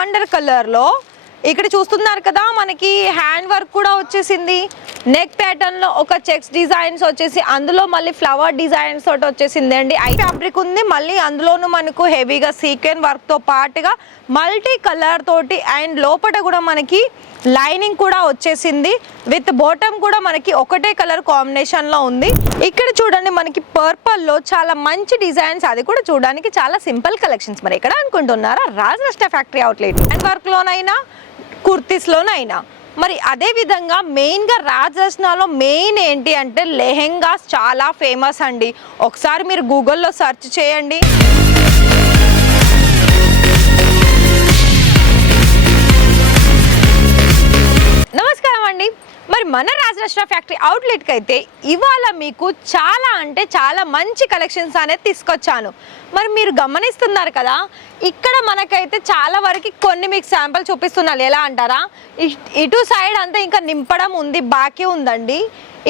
Lavender కలర్లో. ఇక్కడ చూస్తున్నారు కదా మనకి హ్యాండ్ వర్క్ కూడా వచ్చేసింది. నెక్ ప్యాటర్న్లో ఒక చెక్స్ డిజైన్స్ వచ్చేసి అందులో మళ్ళీ ఫ్లవర్ డిజైన్స్ తోటి వచ్చేసింది అండి. ఐ ఫ్యాబ్రిక్ ఉంది మళ్ళీ అందులోనూ మనకు హెవీగా సీక్వెన్ వర్క్తో పాటుగా మల్టీ కలర్ తోటి అండ్ లోపల కూడా మనకి లైనింగ్ కూడా వచ్చేసింది. విత్ బాటమ్ కూడా మనకి ఒకటే కలర్ కాంబినేషన్లో ఉంది. ఇక్కడ చూడండి మనకి పర్పల్లో చాలా మంచి డిజైన్స్ అది కూడా చూడడానికి చాలా సింపుల్ కలెక్షన్స్ మరి ఇక్కడ అనుకుంటున్నారా? రాజ్ నష్ట ఫ్యాక్టరీ అవుట్లెట్ హ్యాండ్ వర్క్ లోనైనా. కుర్తీస్లోనైనా మరి అదే విధంగా మెయిన్గా రాజస్థాన్లో మెయిన్ ఏంటి అంటే లెహెంగాస్ చాలా ఫేమస్ అండి. ఒకసారి మీరు గూగుల్లో సెర్చ్ చేయండి. మరి మన రాజరాష్ట్ర ఫ్యాక్టరీ అవుట్లెట్కి అయితే ఇవాళ మీకు చాలా అంటే చాలా మంచి కలెక్షన్స్ అనేది తీసుకొచ్చాను. మరి మీరు గమనిస్తున్నారు కదా ఇక్కడ మనకైతే చాలా వరకు కొన్ని మీకు శాంపుల్ చూపిస్తున్నాను ఎలా అంటారా? ఇటు సైడ్ అంతా ఇంకా నింపడం ఉంది బాకీ ఉందండి.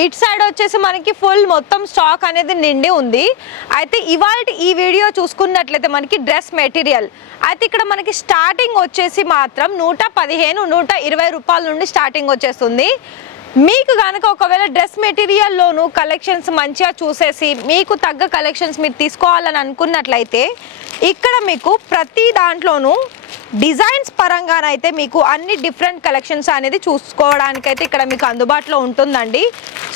ఇటు సైడ్ వచ్చేసి మనకి ఫుల్ మొత్తం స్టాక్ అనేది నిండి ఉంది. అయితే ఇవాళ ఈ వీడియో చూసుకున్నట్లయితే మనకి డ్రెస్ మెటీరియల్ అయితే ఇక్కడ మనకి స్టార్టింగ్ వచ్చేసి మాత్రం నూట పదిహేను నూట ఇరవై రూపాయల నుండి స్టార్టింగ్ వచ్చేస్తుంది. మీకు కనుక ఒకవేళ డ్రెస్ మెటీరియల్లోను కలెక్షన్స్ మంచిగా చూసేసి మీకు తగ్గ కలెక్షన్స్ మీరు తీసుకోవాలని అనుకున్నట్లయితే ఇక్కడ మీకు ప్రతి దాంట్లోనూ డిజైన్స్ పరంగానైతే మీకు అన్ని డిఫరెంట్ కలెక్షన్స్ అనేది చూసుకోవడానికైతే ఇక్కడ మీకు అందుబాటులో ఉంటుందండి.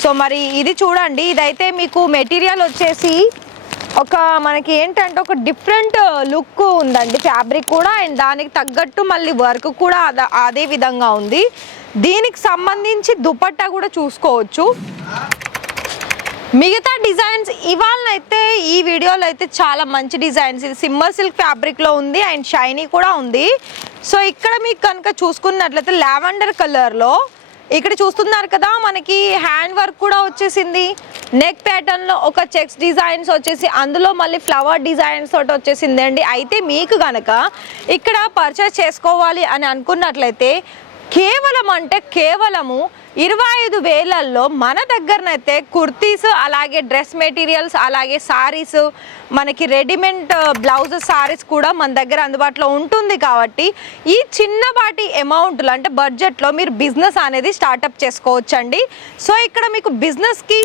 సో మరి ఇది చూడండి. ఇదైతే మీకు మెటీరియల్ వచ్చేసి ఒక మనకి ఏంటంటే ఒక డిఫరెంట్ లుక్ ఉందండి ఫ్యాబ్రిక్ కూడా అండ్ దానికి తగ్గట్టు మళ్ళీ వర్క్ కూడా అదే విధంగా ఉంది. దీనికి సంబంధించి దుపట్టా కూడా చూసుకోవచ్చు. మిగతా డిజైన్స్ ఇవాళ అయితే ఈ వీడియోలో అయితే చాలా మంచి డిజైన్స్. ఇది సిమ్మర్ సిల్క్ ఫ్యాబ్రిక్లో ఉంది అండ్ షైనీ కూడా ఉంది. సో ఇక్కడ మీకు కనుక చూసుకున్నట్లయితే లావెండర్ కలర్లో ఇక్కడ చూస్తున్నారు కదా మనకి హ్యాండ్ వర్క్ కూడా వచ్చేసింది. నెక్ ప్యాటర్న్లో ఒక చెక్స్ డిజైన్స్ వచ్చేసి అందులో మళ్ళీ ఫ్లవర్ డిజైన్స్ తోటి వచ్చేసింది అండి. అయితే మీకు కనుక ఇక్కడ పర్చేస్ చేసుకోవాలి అని అనుకున్నట్లయితే కేవలం అంటే కేవలము ఇరవై ఐదు వేలల్లో మన దగ్గరనైతే కుర్తీస్ అలాగే డ్రెస్ మెటీరియల్స్ అలాగే సారీస్ మనకి రెడీమేడ్ బ్లౌజెస్ సారీస్ కూడా మన దగ్గర అందుబాటులో ఉంటుంది కాబట్టి ఈ చిన్నపాటి అమౌంట్లు అంటే బడ్జెట్లో మీరు బిజినెస్ అనేది స్టార్టప్ చేసుకోవచ్చండి. సో ఇక్కడ మీకు బిజినెస్కి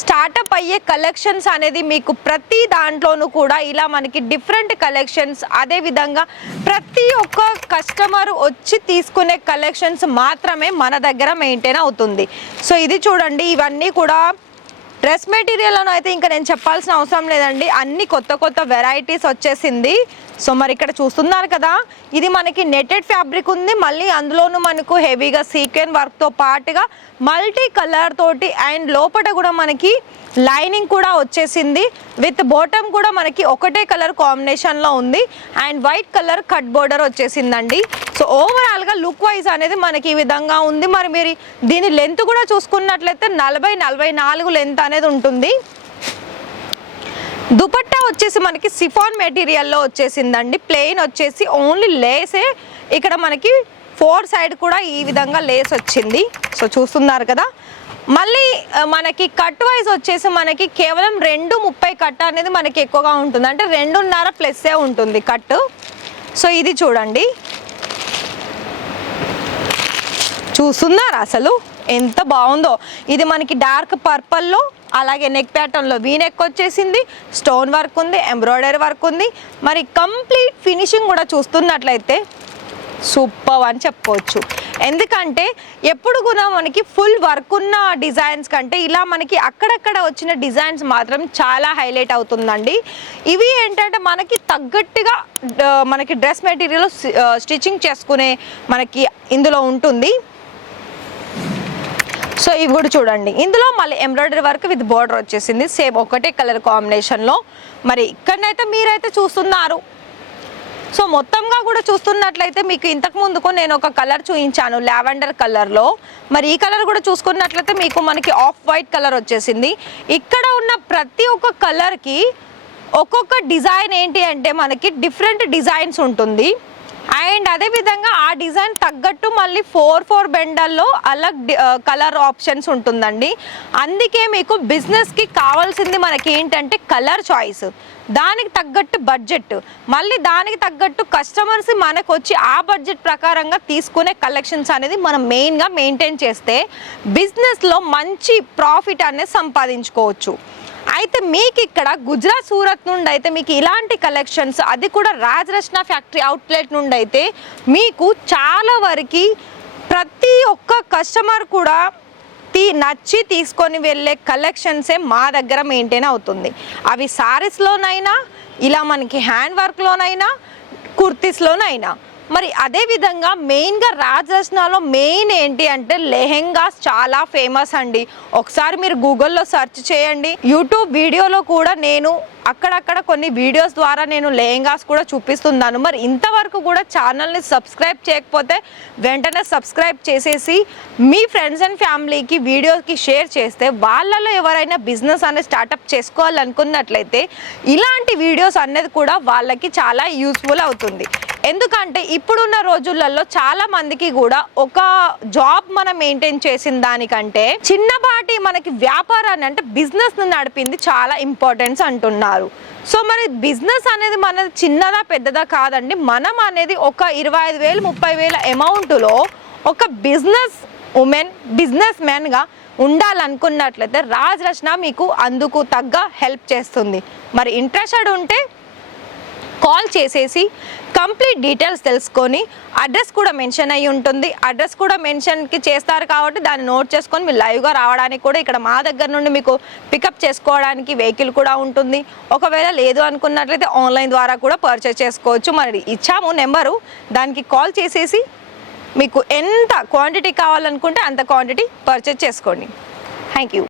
స్టార్టప్ అయ్యే కలెక్షన్స్ అనేది మీకు ప్రతి దాంట్లోనూ కూడా ఇలా మనకి డిఫరెంట్ కలెక్షన్స్ అదే విధంగా ప్రతి ఒక్క కస్టమర్ వచ్చి తీసుకునే కలెక్షన్స్ మాత్రమే మన దగ్గర మెయింటైన్ అవుతుంది. సో ఇది చూడండి ఇవన్నీ కూడా డ్రెస్ మెటీరియల్లోనూ అయితే ఇంకా నేను చెప్పాల్సిన అవసరం లేదండి. అన్ని కొత్త కొత్త వెరైటీస్ వచ్చేసింది. సో మరి ఇక్కడ చూస్తున్నారు కదా ఇది మనకి నెటెడ్ ఫ్యాబ్రిక్ ఉంది. మళ్ళీ అందులోనూ మనకు హెవీగా సీక్వెన్ వర్క్తో పాటుగా మల్టీ కలర్ తోటి అండ్ లోపల కూడా మనకి లైనింగ్ కూడా వచ్చేసింది. విత్ బాటమ్ కూడా మనకి ఒకటే కలర్ కాంబినేషన్లో ఉంది. And white colour cut border వచ్చేసిందండి. సో ఓవరాల్గా లుక్ వైజ్ అనేది మనకి ఈ విధంగా ఉంది. మరి మీరు దీని లెంత్ కూడా చూసుకున్నట్లయితే నలభై నలభై నాలుగు లెంత్ అనేది ఉంటుంది. దుపట్టా వచ్చేసి మనకి సిఫాన్ మెటీరియల్లో వచ్చేసిందండి. ప్లెయిన్ వచ్చేసి ఓన్లీ లేసే ఇక్కడ మనకి ఫోర్ సైడ్ కూడా ఈ విధంగా లేస్ వచ్చింది. సో చూస్తున్నారు కదా. మళ్ళీ మనకి కట్ వైజ్ వచ్చేసి మనకి కేవలం రెండు ముప్పై కట్ అనేది మనకి ఎక్కువగా ఉంటుంది. అంటే రెండున్నర ప్లస్సే ఉంటుంది కట్ సో ఇది చూడండి. చూస్తున్నారా అసలు? ఎంత బాగుందో. ఇది మనకి డార్క్ పర్పల్లో అలాగే నెక్ ప్యాటర్న్లో వీ నెక్ వచ్చేసింది స్టోన్ వర్క్ ఉంది ఎంబ్రాయిడరీ వర్క్ ఉంది. మరి కంప్లీట్ ఫినిషింగ్ కూడా చూస్తున్నట్లయితే సూపర్ అని చెప్పుకోవచ్చు ఎందుకంటే ఎప్పుడు కూడా మనకి ఫుల్ వర్క్ ఉన్న డిజైన్స్ కంటే ఇలా మనకి అక్కడక్కడ వచ్చిన డిజైన్స్ మాత్రం చాలా హైలైట్ అవుతుందండి. ఇవి ఏంటంటే మనకి తగ్గట్టుగా మనకి డ్రెస్ మెటీరియల్ స్టిచ్చింగ్ చేసుకునే మనకి ఇందులో ఉంటుంది. సో ఇవి కూడా చూడండి. ఇందులో మళ్ళీ ఎంబ్రాయిడరీ వర్క్ విత్ బోర్డర్ వచ్చేసింది. సేమ్ ఒకటే కలర్ కాంబినేషన్లో మరి ఇక్కడనైతే మీరైతే చూస్తున్నారు. సో మొత్తంగా కూడా చూస్తున్నట్లయితే మీకు ఇంతకు ముందుకు నేను ఒక కలర్ చూపించాను లావెండర్ కలర్లో మరి ఈ కలర్ కూడా చూసుకున్నట్లయితే మీకు మనకి ఆఫ్ వైట్ కలర్ వచ్చేసింది. ఇక్కడ ఉన్న ప్రతి ఒక్క కలర్కి ఒక్కొక్క డిజైన్ ఏంటి అంటే మనకి డిఫరెంట్ డిజైన్స్ ఉంటుంది. అండ్ అదే విధంగా ఆ డిజైన్ తగ్గట్టు మళ్ళీ ఫోర్ ఫోర్ బెండల్లో అలగ్ కలర్ ఆప్షన్స్ ఉంటుందండి. అందుకే మీకు బిజినెస్కి కావాల్సింది మనకి ఏంటంటే కలర్ చాయిస్. దానికి తగ్గట్టు బడ్జెట్. మళ్ళీ దానికి తగ్గట్టు కస్టమర్స్ మనకు వచ్చి ఆ బడ్జెట్ ప్రకారంగా తీసుకునే కలెక్షన్స్ అనేది మనం మెయిన్గా మెయింటైన్ చేస్తే బిజినెస్లో మంచి ప్రాఫిట్ అనేది సంపాదించుకోవచ్చు. అయితే మీకు ఇక్కడ గుజరాత్ సూరత్ నుండి అయితే మీకు ఇలాంటి కలెక్షన్స్ అది కూడా రాజరత్న ఫ్యాక్టరీ అవుట్లెట్ నుండి అయితే మీకు చాలా వరకు ప్రతి ఒక్క కస్టమర్ కూడా తీ నచ్చి తీసుకొని వెళ్ళే కలెక్షన్సే మా దగ్గర మెయింటైన్ అవుతుంది. అవి సారీస్లోనైనా ఇలా మనకి హ్యాండ్ వర్క్లోనైనా కుర్తీస్లోనైనా మరి అదే విధంగా మెయిన్గా రాజస్థాన్లో మెయిన్ ఏంటి అంటే లెహెంగాస్ చాలా ఫేమస్ అండి. ఒకసారి మీరు గూగుల్లో సెర్చ్ చేయండి. యూట్యూబ్ వీడియోలో కూడా నేను అక్కడక్కడ కొన్ని వీడియోస్ ద్వారా నేను లెహెంగాస్ కూడా చూపిస్తున్నాను. మరి ఇంతవరకు కూడా ఛానల్ని సబ్స్క్రైబ్ చేయకపోతే వెంటనే సబ్స్క్రైబ్ చేసేసి మీ ఫ్రెండ్స్ అండ్ ఫ్యామిలీకి వీడియోకి షేర్ చేస్తే వాళ్ళలో ఎవరైనా బిజినెస్ అనేది స్టార్టప్ చేసుకోవాలనుకున్నట్లయితే ఇలాంటి వీడియోస్ అనేది కూడా వాళ్ళకి చాలా యూస్ఫుల్ అవుతుంది. ఎందుకంటే ఇప్పుడున్న రోజులలో చాలా మందికి కూడా ఒక జాబ్ మనం మెయింటైన్ చేసిన దానికంటే చిన్నపాటి మనకి వ్యాపారాన్ని అంటే బిజినెస్ నడిపింది చాలా ఇంపార్టెన్స్ అంటున్నారు. సో మరి బిజినెస్ అనేది మనది చిన్నదా పెద్దదా కాదండి. మనం అనేది ఒక ఇరవై ఐదు వేలు ముప్పై వేల అమౌంట్లో ఒక బిజినెస్ ఉమెన్ బిజినెస్ మ్యాన్గా ఉండాలనుకున్నట్లయితే రాజ్ రచన మీకు అందుకు తగ్గ హెల్ప్ చేస్తుంది. మరి ఇంట్రెస్టెడ్ ఉంటే కాల్ చేసేసి కంప్లీట్ డీటెయిల్స్ తెలుసుకొని అడ్రస్ కూడా మెన్షన్ అయ్యి ఉంటుంది. అడ్రస్ కూడా మెన్షన్కి చేస్తారు కాబట్టి దాన్ని నోట్ చేసుకొని మీరు లైవ్గా రావడానికి కూడా ఇక్కడ మా దగ్గర నుండి మీకు పికప్ చేసుకోవడానికి వెహికల్ కూడా ఉంటుంది. ఒకవేళ లేదు అనుకున్నట్లయితే ఆన్లైన్ ద్వారా కూడా పర్చేస్ చేసుకోవచ్చు. మరి ఇచ్చాము నెంబరు. దానికి కాల్ చేసేసి మీకు ఎంత క్వాంటిటీ కావాలనుకుంటే అంత క్వాంటిటీ పర్చేస్ చేసుకోండి. Thank you